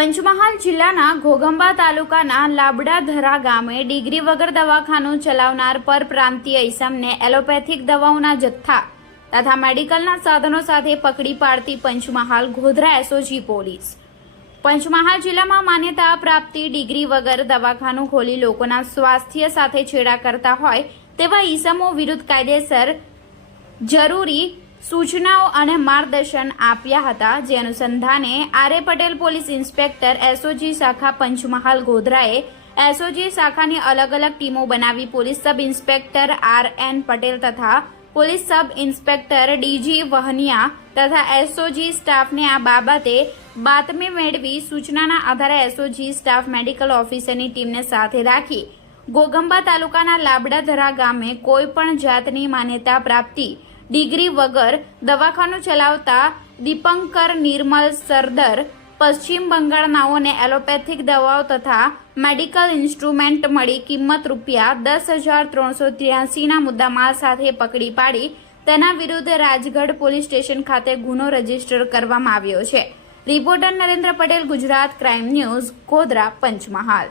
પંચમહાલ જિલ્લાના ઘોગંબા તાલુકાના લાબડાધરા ગામે ડિગ્રી વગર દવાખાનું ચલાવનાર પરપ્રાંતીય ઇસમને એલોપેથિક દવાઓના જથ્થા તથા મેડિકલના સાધનો સાથે પકડી પાડતી પંચમહાલ ગોધરા એસઓજી પોલીસ. પંચમહાલ જિલ્લામાં માન્યતા પ્રાપ્તિ ડિગ્રી વગર દવાખાનું ખોલી લોકોના સ્વાસ્થ્ય સાથે છેડા કરતા હોય તેવા ઈસમો વિરુદ્ધ કાયદેસર જરૂરી સૂચનાઓ અને માર્ગદર્શન આપ્યા હતા. જે અનુસંધાને આરે. પટેલ પોલીસ ઇન્સ્પેક્ટર, એસઓજી શાખા પંચમહાલ ગોધરાએ એસઓજી શાખાની અલગ અલગ ટીમો બનાવી police sub inspector R. N. Patel તથા police sub inspector D G Vahaniya SOG સ્ટાફને આ બાબતે બાતમી મેળવી સૂચનાના આધારે એસઓજી સ્ટાફ મેડિકલ ઓફિસરની ટીમને સાથે રાખી. ગોગંબા તાલુકાના લાબડાધરા ગામે કોઈપણ જાતની માન્યતા પ્રાપ્તિ ડિગ્રી વગર દવાખાનું ચલાવતા દીપંકર નિર્મલ સરદર પશ્ચિમ બંગાળનાઓને એલોપેથિક દવાઓ તથા મેડિકલ ઇન્સ્ટ્રુમેન્ટ મળી કિંમત રૂપિયા દસ હજાર ત્રણસો ત્ર્યાસીના મુદ્દામાલ સાથે પકડી પાડી તેના વિરુદ્ધ રાજગઢ પોલીસ સ્ટેશન ખાતે ગુનો રજિસ્ટર કરવામાં આવ્યો છે. Reporter Narendra Patel, Gujarat crime news, Godhra, Panchmahal.